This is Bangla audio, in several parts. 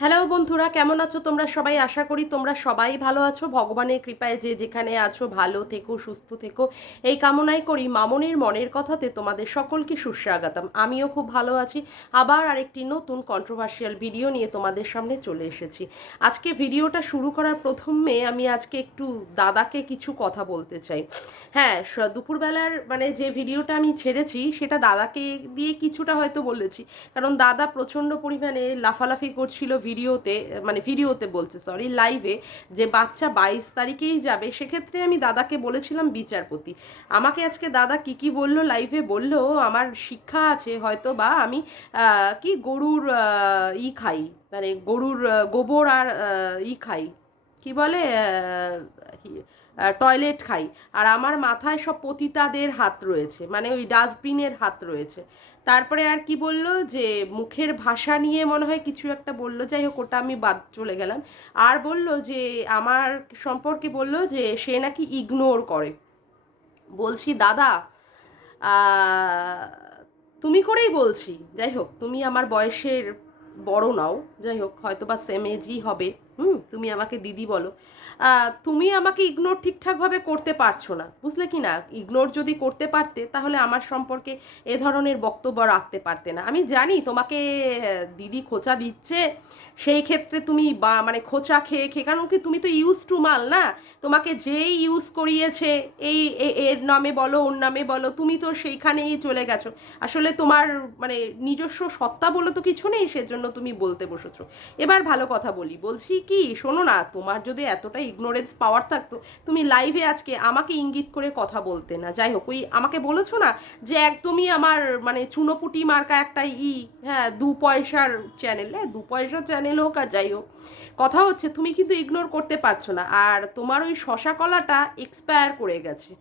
হ্যালো বন্ধুরা, কেমন আছো তোমরা সবাই? আশা করি তোমরা সবাই ভালো আছো। ভগবানের কৃপায় যে যেখানে আছো ভালো থেকো, সুস্থ থেকো, এই কামনাই করি। মামনির মনের কথাতে তোমাদের সকলকে সুস্বাগতম। আমিও খুব ভালো আছি। আবার আরেকটি নতুন কন্ট্রোভার্সিয়াল ভিডিও নিয়ে তোমাদের সামনে চলে এসেছি। আজকে ভিডিওটা শুরু করার প্রথমে আমি আজকে একটু দাদাকে কিছু কথা বলতে চাই। হ্যাঁ, দুপুরবেলার মানে যে ভিডিওটা আমি ছেড়েছি সেটা দাদাকে দিয়ে কিছুটা হয়তো বলেছি, কারণ দাদা প্রচণ্ড পরিমাণে লাফালাফি করছিল ভিডিওতে, মানে ভিডিওতে বলছে সরি, লাইভে, যে বাচ্চা 22 তারিখেই যাবে। সেক্ষেত্রে আমি দাদাকে বলেছিলাম বিচারপতি। আমাকে আজকে দাদা কি বললো লাইভে, বললো আমার শিক্ষা আছে হয়তো, বা আমি কি গরুর খাই, মানে গরুর গোবর আর খাই, কি বলে, টয়লেট খাই, আর আমার মাথায় সব পতিতাদের হাত রয়েছে, মানে ওই ডাস্টবিনের হাত রয়েছে। তারপরে আর কি বললো, যে মুখের ভাষা নিয়ে মনে হয় কিছু একটা বললো, যাই হোক ওটা আমি বাদ চলে গেলাম। আর বললো যে আমার সম্পর্কে বললো যে সে নাকি ইগনোর করে। বলছি দাদা, আহ, তুমি করেই বলছি, যাই হোক তুমি আমার বয়সের বড় নাও, যাই হোক হয়তো বা সেম এজই হবে। তুমি আমাকে দিদি বলো। তুমি আমাকে ইগনোর ঠিকঠাকভাবে করতে পারছো না, বুঝলে কি না? ইগনোর যদি করতে পারতে তাহলে আমার সম্পর্কে এ ধরনের বক্তব্য রাখতে পারতে না। আমি জানি তোমাকে দিদি খোঁচা দিচ্ছে, সেই ক্ষেত্রে তুমি বা মানে খোঁচা খেয়ে খেয়ে, কারণ কি তুমি তো ইউজ টু মাল না। তোমাকে যেই ইউজ করিয়েছে, এই এর নামে বলো ওর নামে বলো, তুমি তো সেইখানেই চলে গেছো। আসলে তোমার মানে নিজস্ব সত্তা বলে তো কিছু নেই, সেজন্য তুমি বলতে বসেছো। এবার ভালো কথা বলছি কি শোনো না, তোমার যদি এতটা ইগনোরেন্স পাওয়ার থাকতো তুমি লাইভে আজকে আমাকে ইঙ্গিত করে কথা বলতে না। যাই হোক, ওই আমাকে বলেছো না যে একদমই আমার মানে চুনোপুটি মার্কা একটা হ্যাঁ, 2 পয়সার চ্যানেল, হ্যাঁ 2 পয়সার চ্যানেল হোক আর যাই হোক, কথা হচ্ছে তুমি কিন্তু ইগনোর করতে পারছো না। আর তোমার ওই শশা কলাটা এক্সপায়ার করে গেছে,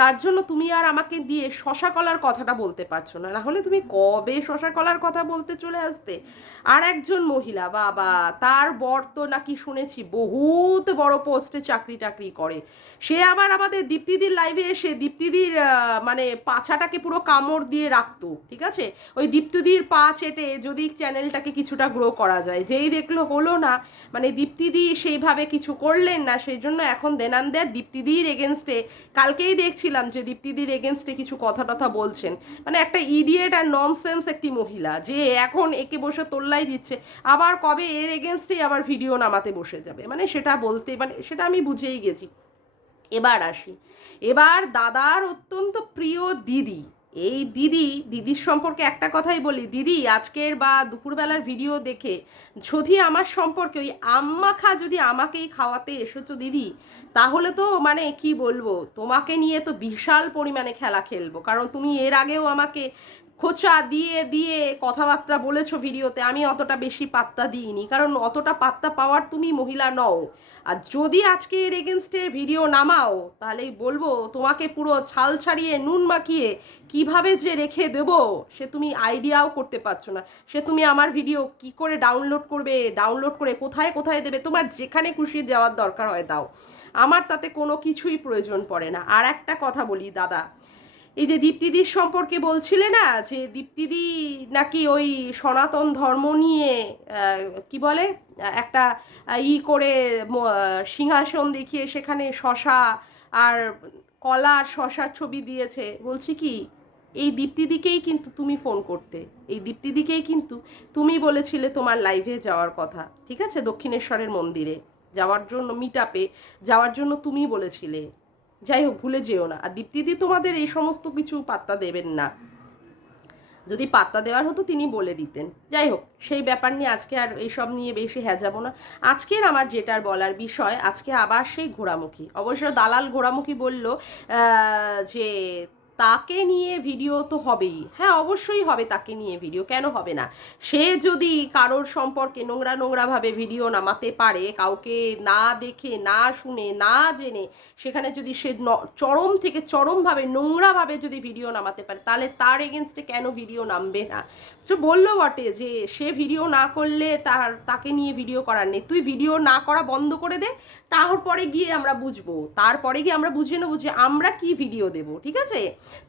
তার জন্য তুমি আর আমাকে দিয়ে শশা কলার কথাটা বলতে পারছো না, না হলে তুমি কবে শশা কলার কথা বলতে চলে আসতে। আর একজন মহিলা, বাবা, তার বর তো নাকি শুনেছি বহুত বড় পোস্টে চাকরি টাকরি করে। সে আবার আমাদের দীপ্তিদির লাইভে এসে দীপ্তিদির মানে পাছাটাকে পুরো কামড় দিয়ে রাখতো, ঠিক আছে? ওই দীপ্তিদির পা চেটে যদি চ্যানেলটাকে কিছুটা গ্রো করা যায়, যেই দেখলো হলো না, মানে দীপ্তিদি সেইভাবে কিছু করলেন না, সেই জন্য এখন দেনান্দের দীপ্তিদির এগেনস্টে, কালকেই দেখছিলাম যে দীপ্তিদির এগেনস্টে কিছু কথা টথা বলছেন। মানে একটা ইডিয়েট আর ননসেন্স একটি মহিলা, যে এখন একে বসে তোল্লাই দিচ্ছে, আবার কবে এর এগেনস্টেই আবার ভিডিও নামাতে বসে যাবে, মানে সেটা বলতে মানে সেটা আমি বুঝেই গেছি। এবার আসি, এবার দাদার অত্যন্ত প্রিয় দিদি, এই দিদির সম্পর্কে একটা কথাই বলি, দিদি আজকের বা দুপুরবেলার ভিডিও দেখে যদি আমার সম্পর্কে ওই আম্মাখা যদি আমাকেই খাওয়াতে এসেছো দিদি, তাহলে তো মানে কি বলবো, তোমাকে নিয়ে তো বিশাল পরিমাণে খেলা খেলবো। কারণ তুমি এর আগেও আমাকে খোঁচা দিয়ে দিয়ে কথাবার্তা বলেছো ভিডিওতে, আমি অতটা বেশি পাত্তা দিইনি, কারণ অতটা পাত্তা পাওয়ার তুমি মহিলা নও। আর যদি আজকে এর এগেনস্টে ভিডিও নামাও, তাহলেই বলবো তোমাকে পুরো ছাল ছাড়িয়ে নুন মাখিয়ে কিভাবে যে রেখে দেব, সে তুমি আইডিয়াও করতে পারছো না। সে তুমি আমার ভিডিও কি করে ডাউনলোড করবে, ডাউনলোড করে কোথায় কোথায় দেবে, তোমার যেখানে খুশি যাওয়ার দরকার হয় দাও, আমার তাতে কোনো কিছুই প্রয়োজন পড়ে না। আর একটা কথা বলি দাদা, এই যে দীপ্তিদির সম্পর্কে বলছিলে না, যে দীপ্তিদি নাকি ওই সনাতন ধর্ম নিয়ে কি বলে একটা করে সিংহাসন দেখিয়ে সেখানে শশা আর কলা আর শশার ছবি দিয়েছে। বলছি কি, এই দীপ্তিদিকেই কিন্তু তুমি ফোন করতে, এই দীপ্তিদিকেই কিন্তু তুমি বলেছিলে তোমার লাইভে যাওয়ার কথা, ঠিক আছে? দক্ষিণেশ্বরের মন্দিরে যাওয়ার জন্য, মিট আপে যাওয়ার জন্য তুমি বলেছিলে। যাই হোক, ভুলে যেও না। আর দীপ্তিদি তোমাদের এই সমস্ত কিছু পাত্তা দেবেন না, যদি পাত্তা দেওয়ার হতো তিনি বলে দিতেন। যাই হোক, সেই ব্যাপার নিয়ে আজকে আর এইসব নিয়ে বেশি যাব না। আজকের আমার যেটার বলার বিষয়, আজকে আবার সেই ঘোড়ামুখী, অবশ্য দালাল ঘোড়ামুখী বলল যে তাকে নিয়ে ভিডিও তো হবেই। হ্যাঁ অবশ্যই হবে তাকে নিয়ে ভিডিও, কেন হবে না? সে যদি কারোর সম্পর্কে নোংরা নোংরাভাবে ভিডিও নামাতে পারে, কাউকে না দেখে না শুনে না জেনে, সেখানে যদি সে চরম থেকে চরমভাবে নোংরাভাবে যদি ভিডিও নামাতে পারে, তাহলে তার এগেনস্টে কেন ভিডিও নামবে না? তো বললো বটে যে সে ভিডিও না করলে তাকে নিয়ে ভিডিও করার নেই, তুই ভিডিও না করা বন্ধ করে দে, তারপরে গিয়ে আমরা বুঝবো, তারপরে গিয়ে আমরা বুঝে নেবো যে আমরা কি ভিডিও দেবো, ঠিক আছে?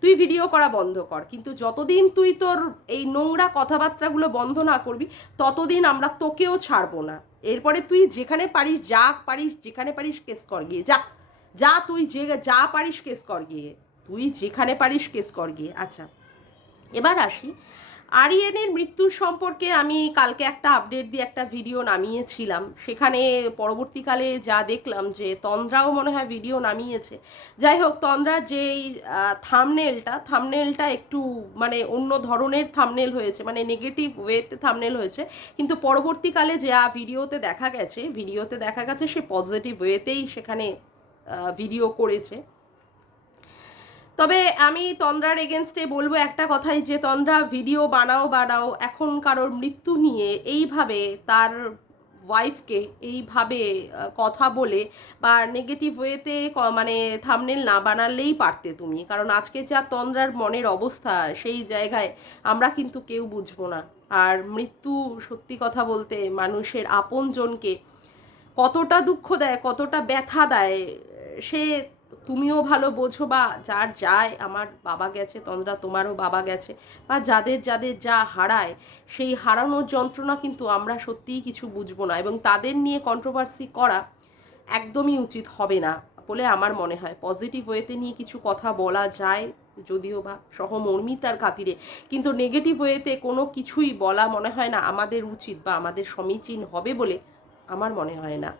তুই ভিডিও করা বন্ধ কর, কিন্তু যতদিন তুই তোর এই নোংরা কথাবার্তাগুলো বন্ধ না করবি ততদিন আমরা তোকেও ছাড়বো না। এরপরে তুই যেখানে পারিস, যা পারিস, যেখানে পারিস কেস কর গিয়ে, যা যা তুই যা পারিস কেস কর গিয়ে, তুই যেখানে পারিস কেস কর গিয়ে। আচ্ছা, এবার আসি আরিয়ানের মৃত্যুর সম্পর্কে। আমি কালকে একটা আপডেট দিয়ে একটা ভিডিও নামিয়েছিলাম, সেখানে পরবর্তীকালে যা দেখলাম যে তন্দ্রাও মনে হয় ভিডিও নামিয়েছে। যাই হোক, তন্দ্রার যেই থামনেলটা একটু মানে অন্য ধরনের থামনেল হয়েছে, মানে নেগেটিভ ওয়েতে থামনেল হয়েছে, কিন্তু পরবর্তীকালে যা ভিডিওতে দেখা গেছে সে পজিটিভ ওয়েতেই সেখানে ভিডিও করেছে। তবে আমি তন্দ্রার এগেনস্টে বলবো একটা কথাই, যে তন্দ্রা ভিডিও বানাও এখন কারোর মৃত্যু নিয়ে এইভাবে তার ওয়াইফকে এইভাবে কথা বলে বা নেগেটিভ ওয়েতে মানে থামনেল না বানালেই পারতে তুমি, কারণ আজকে যা তন্দ্রার মনের অবস্থা সেই জায়গায় আমরা কিন্তু কেউ বুঝবো না। আর মৃত্যু সত্যি কথা বলতে মানুষের আপনজনকে কতটা দুঃখ দেয়, কতটা ব্যথা দেয়, সে তুমিও ভালো বোঝো, বা যার যায়, আমার বাবা গেছে তন্দ্রা, তোমারও বাবা গেছে, বা যাদের যাদের যা হারায়, সেই হারানোর যন্ত্রণা কিন্তু আমরা সত্যিই কিছু বুঝবো না, এবং তাদের নিয়ে কন্ট্রোভার্সি করা একদমই উচিত হবে না বলে আমার মনে হয়। পজিটিভ ওয়েতে নিয়ে কিছু কথা বলা যায় যদিও বা সহমর্মিতার খাতিরে, কিন্তু নেগেটিভ ওয়েতে কোনো কিছুই বলা মনে হয় না আমাদের উচিত বা আমাদের সমীচীন হবে বলে আমার মনে হয় না।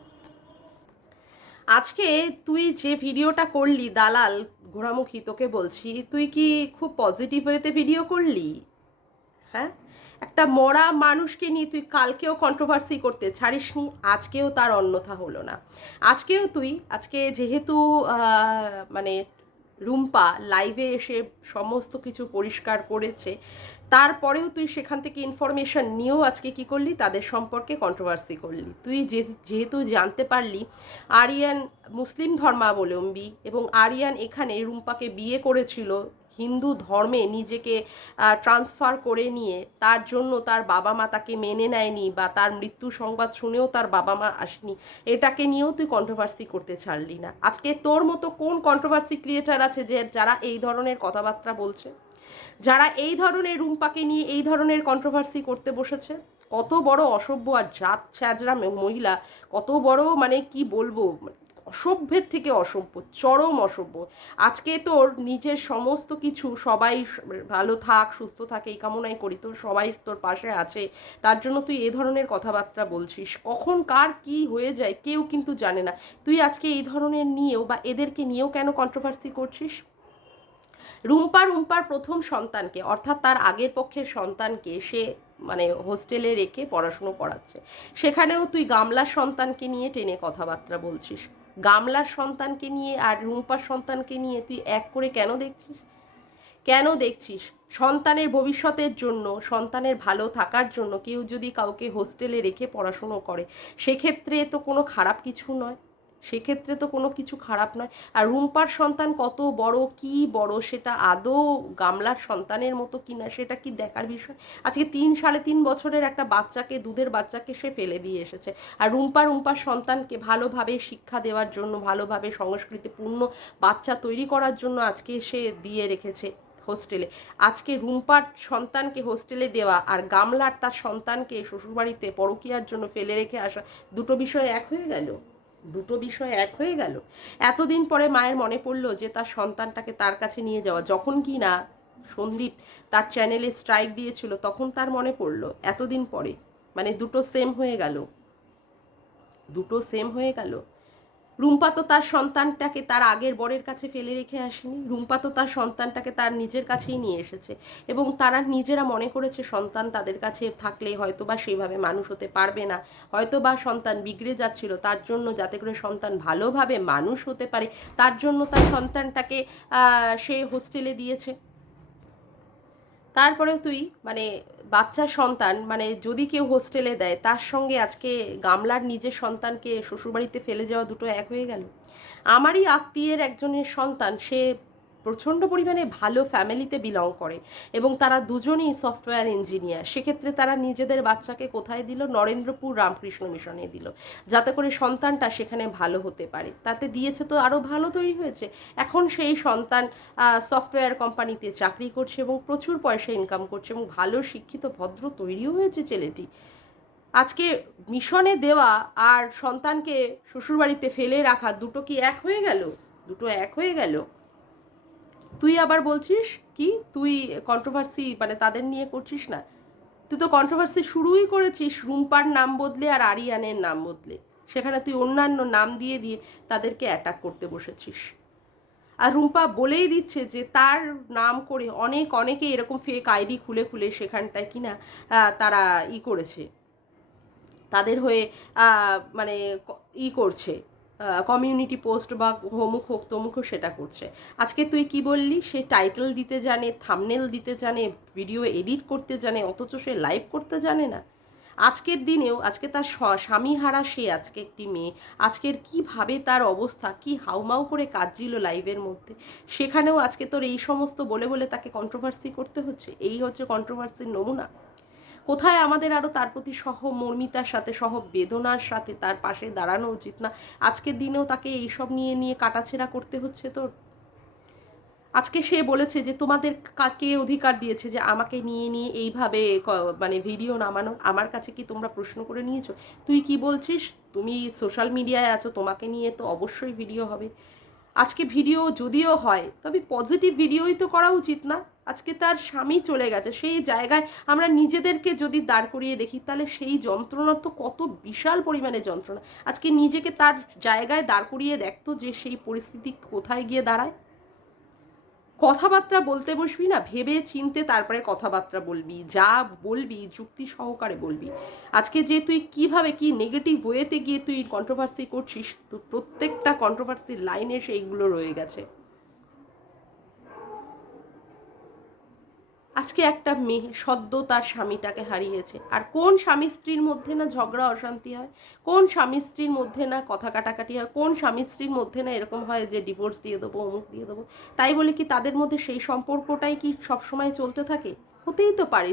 আজকে তুই যে ভিডিওটা করলি দালাল ঘোড়ামুখী, তোকে বলছি, তুই কি খুব পজিটিভ ওয়েতে ভিডিও করলি? হ্যাঁ, একটা মরা মানুষকে নিয়ে তুই কালকেও কন্ট্রোভার্সি করতে ছাড়িসনি, আজকেও তার অন্যথা হলো না। আজকে যেহেতু মানে রুম্পা লাইভে এসে সমস্ত কিছু পরিষ্কার করেছে, তারপরেও তুই সেখান থেকে ইনফরমেশন নিয়েও আজকে কি করলি, তাদের সম্পর্কে কন্ট্রোভার্সি করলি। তুই যেহেতু জানতে পারলি আরিয়ান মুসলিম ধর্মাবলম্বী এবং আরিয়ান এখানে রুম্পাকে বিয়ে করেছিল হিন্দু ধর্মে নিজেকে ট্রান্সফার করে নিয়ে, তার জন্য তার বাবা মা তাকে মেনে নেয়নি, বা তার মৃত্যু সংবাদ শুনেও তার বাবা মা আসেনি, এটাকে নিয়েও তুই কন্ট্রোভার্সি করতে ছাড়লি না। আজকে তোর মতো কোন কন্ট্রোভার্সি ক্রিয়েটার আছে যে যারা এই ধরনের কথাবার্তা বলছে, যারা এই ধরনের রুম্পাকে নিয়ে এই ধরনের কন্ট্রোভার্সি করতে বসেছে? কত বড় অসভ্য আর জাত ছ্যাজরা মহিলা, কত বড় মানে কি বলবো, অসভ্যের থেকে অসভ্য, চরম অসভ্য। আজকে তোর নিজের সমস্ত কিছু, সবাই ভালো থাক সুস্থ থাকে এই কামনাই করি, তোর সবাই তোর পাশে আছে, তার জন্য তুই এ ধরনের কথাবার্তা বলছিস। কখন কার কি হয়ে যায় কেউ কিন্তু জানে না। তুই আজকে এই ধরনের নিয়েও বা এদেরকে নিয়েও কেন কন্ট্রোভার্সি করছিস? রুম্পার প্রথম সন্তানকে, অর্থাৎ তার আগের পক্ষের সন্তানকে সে মানে হোস্টেলে রেখে পড়াশুনো করাচ্ছে, সেখানেও তুই গামলার সন্তানকে নিয়ে টেনে কথাবার্তা বলছিস। গামলার সন্তানকে নিয়ে আর রুম্পার সন্তানকে নিয়ে তুই এক করে কেন দেখছিস? সন্তানের ভবিষ্যতের জন্য, সন্তানের ভালো থাকার জন্য কেউ যদি কাউকে হোস্টেলে রেখে পড়াশুনো করে, সেক্ষেত্রে তো কোনো খারাপ কিছু নয়, সেক্ষেত্রে তো কোনো কিছু খারাপ নয়। আর রুম্পার সন্তান কত বড়, কি বড়, সেটা আদৌ গামলার সন্তানের মতো কিনা সেটা কি দেখার বিষয়? আজকে 3-3.5 বছরের একটা বাচ্চাকে, দুধের বাচ্চাকে সে ফেলে দিয়ে এসেছে, আর রুম্পার সন্তানকে ভালোভাবে শিক্ষা দেওয়ার জন্য, ভালোভাবে সংস্কৃতিপূর্ণ বাচ্চা তৈরি করার জন্য আজকে সে দিয়ে রেখেছে হোস্টেলে। আজকে রুম্পার সন্তানকে হোস্টেলে দেওয়া আর গামলার তার সন্তানকে শ্বশুরবাড়িতে পরকীয়ার জন্য ফেলে রেখে আসা, দুটো বিষয় এক হয়ে গেল? এতদিন পরে মায়ের মনে পড়লো যে তার সন্তানটাকে তার কাছে নিয়ে যাওয়া, যখন কি না সন্দীপ তার চ্যানেলে স্ট্রাইক দিয়েছিল তখন তার মনে পড়লো, এতদিন পরে। মানে দুটো সেম হয়ে গেল। রুম্পা তো তার সন্তানটাকে তার আগের বরের কাছে ফেলে রেখে আসেনি, রুম্পা তো তার সন্তানটাকে তার নিজের কাছেই নিয়ে এসেছে, এবং তারা নিজেরা মনে করেছে সন্তান তাদের কাছে থাকলে হয়তো বা সেইভাবে মানুষ হতে পারবে না, হয়তো বা সন্তান বিগড়ে যাচ্ছিল, তার জন্য যাতে করে সন্তান ভালোভাবে মানুষ হতে পারে তার জন্য তার সন্তানটাকে সে হোস্টেলে দিয়েছে। তারপরেও তুই মানে বাচ্চার সন্তান, মানে যদি কেউ হোস্টেলে দেয় তার সঙ্গে আজকে গামলার নিজের সন্তানকে শ্বশুরবাড়িতে ফেলে যাওয়া, দুটো এক হয়ে গেল। আমারই আত্মীয়ের একজনের সন্তান, সে প্রচণ্ড পরিমাণে ভালো ফ্যামিলিতে বিলং করে এবং তারা দুজনেই সফটওয়্যার ইঞ্জিনিয়ার। সেক্ষেত্রে তারা নিজেদের বাচ্চাকে কোথায় দিল? নরেন্দ্রপুর রামকৃষ্ণ মিশনে দিল, যাতে করে সন্তানটা সেখানে ভালো হতে পারে। তাতে দিয়েছে তো আরও ভালো তৈরি হয়েছে। এখন সেই সন্তান সফটওয়্যার কোম্পানিতে চাকরি করছে এবং প্রচুর পয়সা ইনকাম করছে এবং ভালো শিক্ষিত ভদ্র তৈরিও হয়েছে ছেলেটি। আজকে মিশনে দেওয়া আর সন্তানকে শ্বশুরবাড়িতে ফেলে রাখা দুটো কি এক হয়ে গেল? দুটো এক হয়ে গেল? তুই আবার বলছিস কি তুই কন্ট্রোভার্সি মানে তাদের নিয়ে করছিস না? তুই তো কন্ট্রোভার্সি শুরুই করেছিস রুম্পার নাম বদলে আর আরিয়ানের নাম বদলে। সেখানে তুই অন্যান্য নাম দিয়ে দিয়ে তাদেরকে অ্যাটাক করতে বসেছিস। আর রুম্পা বলেই দিচ্ছে যে তার নাম করে অনেকে এরকম ফেক আইডি খুলে খুলে সেখানটায় কিনা তারা করেছে, তাদের হয়ে মানে করছে, কমিউনিটি পোস্ট বা অমুক হোক তমুক হোক সেটা করছে। আজকে তুই কি বললি? সে টাইটেল দিতে জানে, থাম্বনেল দিতে জানে, ভিডিও এডিট করতে জানে, অথচ সে লাইভ করতে জানে না। আজকের দিনেও আজকে তার স্বামী হারা সে, আজকে একটি মেয়ে, আজকের কিভাবে তার অবস্থা, কি হাউমাউ করে কাঁদছিল লাইভের মধ্যে, সেখানেও আজকে তোর এই সমস্ত বলে বলে তাকে কন্ট্রোভার্সি করতে হচ্ছে। এই হচ্ছে কন্ট্রোভার্সির নমুনা। কোথায় আমাদের আরও তার প্রতি সহমর্মিতার সাথে বেদনার সাথে তার পাশে দাঁড়ানো উচিত না? আজকের দিনেও তাকে এইসব নিয়ে নিয়ে কাটাছেঁড়া করতে হচ্ছে তোর। আজকে সে বলেছে যে তোমাদের কে অধিকার দিয়েছে যে আমাকে নিয়ে নিয়ে এইভাবে মানে ভিডিও নামানো? আমার কাছে কি তোমরা প্রশ্ন করে নিয়েছো? তুই কি বলছিস? তুমি সোশ্যাল মিডিয়ায় আছো, তোমাকে নিয়ে তো অবশ্যই ভিডিও হবে। আজকে ভিডিও যদিও হয় তবে পজিটিভ ভিডিওই তো করা উচিত না? আজকে তার স্বামী চলে গেছে, সেই জায়গায় আমরা নিজেদেরকে যদি দাঁড় করিয়ে দেখি তাহলে সেই যন্ত্রণা তো কত বিশাল পরিমাণে যন্ত্রণা। আজকে নিজেকে তার জায়গায় দাঁড় করিয়ে দেখতো যে সেই পরিস্থিতি কোথায় গিয়ে দাঁড়ায়। কথাবার্তা বলতে বসবি না, ভেবে চিনতে তারপরে কথাবার্তা বলবি, যা বলবি যুক্তি সহকারে বলবি। আজকে যে তুই কিভাবে কি নেগেটিভ ওয়েতে গিয়ে তুই কন্ট্রোভার্সি করছিস, তো প্রত্যেকটা কন্ট্রোভার্সির লাইনে সেইগুলো রয়ে গেছে। আজকে একটা মেয়ে সদ্য তার স্বামীটাকে হারিয়েছে, আর কোন স্বামী স্ত্রীর মধ্যে না ঝগড়া অশান্তি হয়, কোন স্বামী স্ত্রীর মধ্যে না কথা কাটাকাটি হয়, কোন স্বামী স্ত্রীর মধ্যে না এরকম হয় যে ডিভোর্স দিয়ে দেবো, অমুক দিয়ে দেবো। তাই বলে কি তাদের মধ্যে সেই সম্পর্কটাই কি সবসময় চলতে থাকে? হতেই তো পারে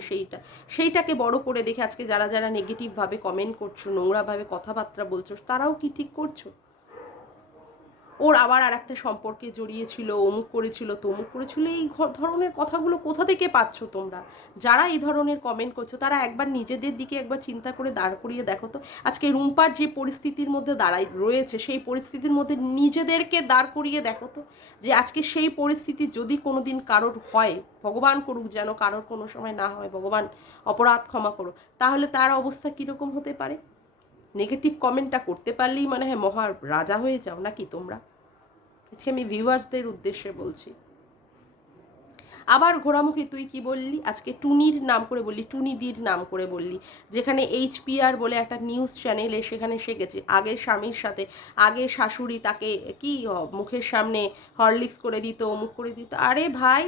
সেইটাকে বড় করে দেখে আজকে যারা যারা নেগেটিভভাবে কমেন্ট করছো, নোংরাভাবে কথাবার্তা বলছো, তারাও কি ঠিক করছো? ওর আবার আর একটা সম্পর্কে জড়িয়েছিল, অমুক করেছিল, তমুক করেছিল, এই ধরনের কথাগুলো কোথা থেকে পাচ্ছ তোমরা? যারা এই ধরনের কমেন্ট করছো তারা একবার নিজেদের দিকে একবার চিন্তা করে দাঁড় করিয়ে দেখো তো। আজকে রুম্পার যে পরিস্থিতির মধ্যে রয়েছে, সেই পরিস্থিতির মধ্যে নিজেদেরকে দাঁড় করিয়ে দেখো তো, যে আজকে সেই পরিস্থিতি যদি কোনোদিন কারোর হয়, ভগবান করুক যেন কারোর কোনো সময় না হয়, ভগবান অপরাধ ক্ষমা করো, তাহলে তার অবস্থা কীরকম হতে পারে? নেগেটিভ কমেন্টটা করতে পারলেই মনে হয় মহা রাজা হয়ে যাও নাকি তোমরা? আজকে আমি ভিউয়ার্সদের উদ্দেশ্যে বলছি। আবার ঘোরামুখী তুই কি বললি? আজকে টুনির নাম করে বললি, টুনিদির নাম করে বললি, যেখানে HPR বলে একটা নিউজ চ্যানেলে সেখানে সে গেছে আগের স্বামীর সাথে, আগে শাশুড়ি তাকে কি মুখের সামনে হরলিক্স করে দিত, অমুক করে দিত। আরে ভাই,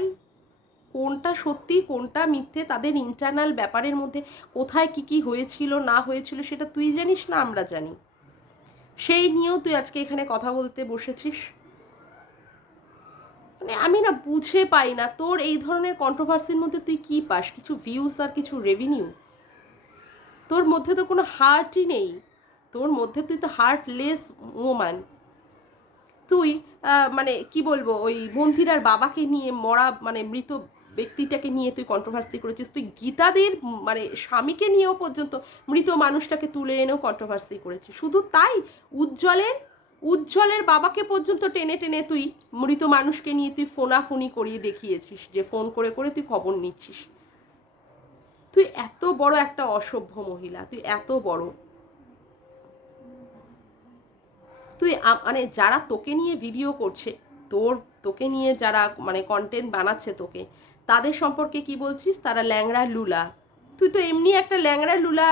কোনটা সত্যি কোনটা মিথ্যে তাদের ইন্টারনাল ব্যাপারের মধ্যে কোথায় কি কি হয়েছিল না হয়েছিল সেটা তুই জানিস না আমরা জানি? সেই নিয়েও তুই আজকে এখানে কথা বলতে বসেছিস। মানে আমি না বুঝে পাই না তোর এই ধরনের কন্ট্রোভার্সির মধ্যে তুই কি পাস? কিছু ভিউজ আর কিছু রেভিনিউ? তোর মধ্যে তো কোনো হার্টই নেই, তোর মধ্যে তুই তো হার্টলেস ওম্যান। তুই মানে কি বলবো, ওই মন্দিরার বাবাকে নিয়ে মরা মানে মৃত ব্যক্তিটাকে নিয়ে তুই কন্ট্রোভার্সি করেছিস। তুই গীতাদের মানে স্বামীকে নিয়েও পর্যন্ত মৃত মানুষটাকে তুলে এনেও কন্ট্রোভার্সি করেছিস। শুধু তাই, উজ্জ্বলের বাবাকে পর্যন্ত টেনে টেনে তুই মৃত মানুষকে নিয়ে তুই ফোনাফুনি করিয়ে দেখিয়েছিস, যে ফোন করে করে তুই খবর নিচ্ছিস। তুই এত বড় একটা অসভ্য মহিলা, তুই এত বড়, তুই মানে যারা তোকে নিয়ে ভিডিও করছে, তোকে নিয়ে যারা মানে কন্টেন্ট বানাচ্ছে তোকে, তাদের সম্পর্কে কি বলছিস? তারা ল্যাংড়া লুলা। তুই তো এমনি একটা ল্যাংড়া লুলা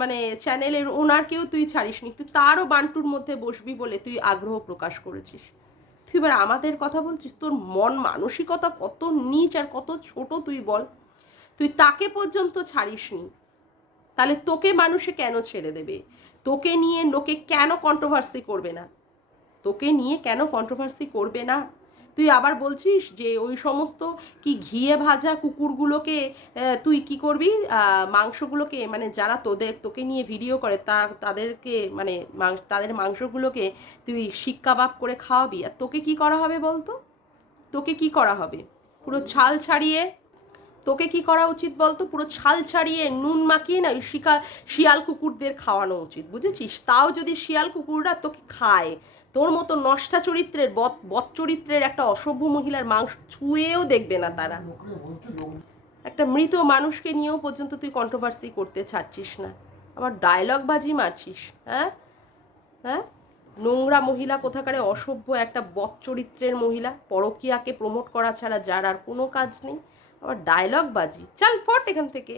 মানে চ্যানেলের ওনারকেও তুই ছাড়িসনি, তুই তারও বান্টুর মধ্যে বসবি বলে তুই আগ্রহ প্রকাশ করেছিস। তুই এবার আমাদের কথা বলছিস? তোর মন মানসিকতা কত নীচ আর কত ছোট তুই বল। তুই তাকে পর্যন্ত ছাড়িসনি, তাহলে তোকে মানুষে কেন ছেড়ে দেবে? তোকে নিয়ে লোকে কেন কন্ট্রোভার্সি করবে না? তোকে নিয়ে কেন কন্ট্রোভার্সি করবে না? তুই আবার বলছিস যে ওই সমস্ত কি ঘিয়ে ভাজা কুকুরগুলোকে তুই কি করবি, মাংসগুলোকে, মানে যারা তোকে নিয়ে ভিডিও করে তাদেরকে মানে তাদের মাংসগুলোকে তুই শিক কাবাব করে খাওয়াবি। আর তোকে কি করা হবে বলতো? তোকে কি করা হবে? পুরো ছাল ছাড়িয়ে তোকে কি করা উচিত বলতো? পুরো ছাল ছাড়িয়ে নুন মাখিয়ে না ওই শিয়াল কুকুরদের খাওয়ানো উচিত, বুঝেছিস? তাও যদি শিয়াল কুকুররা তোকে খায়, তোর মতো নষ্টা চরিত্রের বদ চরিত্রের একটা অসভ্য মহিলার মাংস ছুঁয়েও দেখবে না তারা। একটা মৃত মানুষকে নিয়েও পর্যন্ত তুই কন্ট্রোভার্সি করতে ছাড়ছিস না, আবার ডায়লগ বাজি মারছিস। হ্যাঁ হ্যাঁ, নোংরা মহিলা কোথাকারে, অসভ্য একটা বদ চরিত্রের মহিলা, পরকীয়াকে প্রমোট করা ছাড়া যার আর কোনো কাজ নেই, আবার ডায়লগ বাজি। চাল ফট এখান থেকে।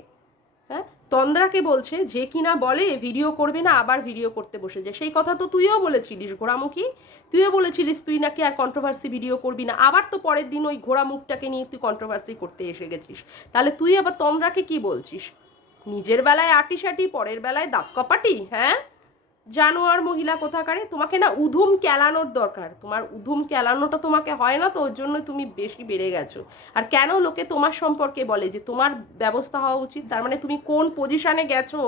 হ্যাঁ, তন্দ্রাকে বলছে যে কিনা বলে ভিডিও করবে না, আবার ভিডিও করতে বসে যায়। সেই কথা তো তুইও বলেছিলিস ঘোড়ামুখী, তুইও বলেছিলিস তুই নাকি আর কন্ট্রোভার্সি ভিডিও করবি না, আবার তো পরের দিন ওই ঘোড়া মুখটাকে নিয়ে তুই কন্ট্রোভার্সি করতে এসে গেছিস। তাহলে তুই আবার তন্দ্রাকে কি বলছিস? নিজের বেলায় আটিসাটি, পরের বেলায় দাঁত কপাটি। হ্যাঁ, জানোয়ার মহিলা কোথাকারে, তোমাকে না উধুম কেলানোর দরকার, তোমার উধুম কেলানোটা তোমাকে হয় না, তো ওর জন্য তুমি বেশি বেড়ে গেছো। আর কেন লোকে তোমার সম্পর্কে বলে যে তোমার ব্যবস্থা হওয়া উচিত, তার মানে তুমি কোন পজিশনে গেছো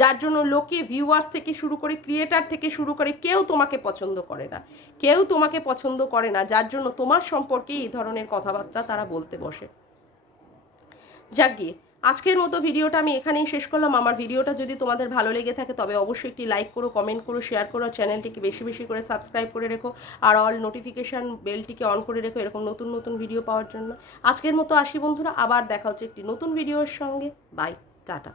যার জন্য লোকে ভিউয়ার্স থেকে শুরু করে ক্রিয়েটার থেকে শুরু করে কেউ তোমাকে পছন্দ করে না, কেউ তোমাকে পছন্দ করে না, যার জন্য তোমার সম্পর্কে এই ধরনের কথাবার্তা তারা বলতে বসে। যাক গিয়ে, আজকের মতো ভিডিওটা আমি এখানেই শেষ করলাম। আমার ভিডিওটা যদি তোমাদের ভালো লেগে থাকে তবে অবশ্যই একটি লাইক করো, কমেন্ট করো, শেয়ার করো, চ্যানেলটিকে বেশি বেশি করে সাবস্ক্রাইব করে রেখো, আর অল নোটিফিকেশান বেলটিকে অন করে রেখো এরকম নতুন নতুন ভিডিও পাওয়ার জন্য। আজকের মতো আসি বন্ধুরা, আবার দেখা হচ্ছে একটি নতুন ভিডিওর সঙ্গে। Bye, tata.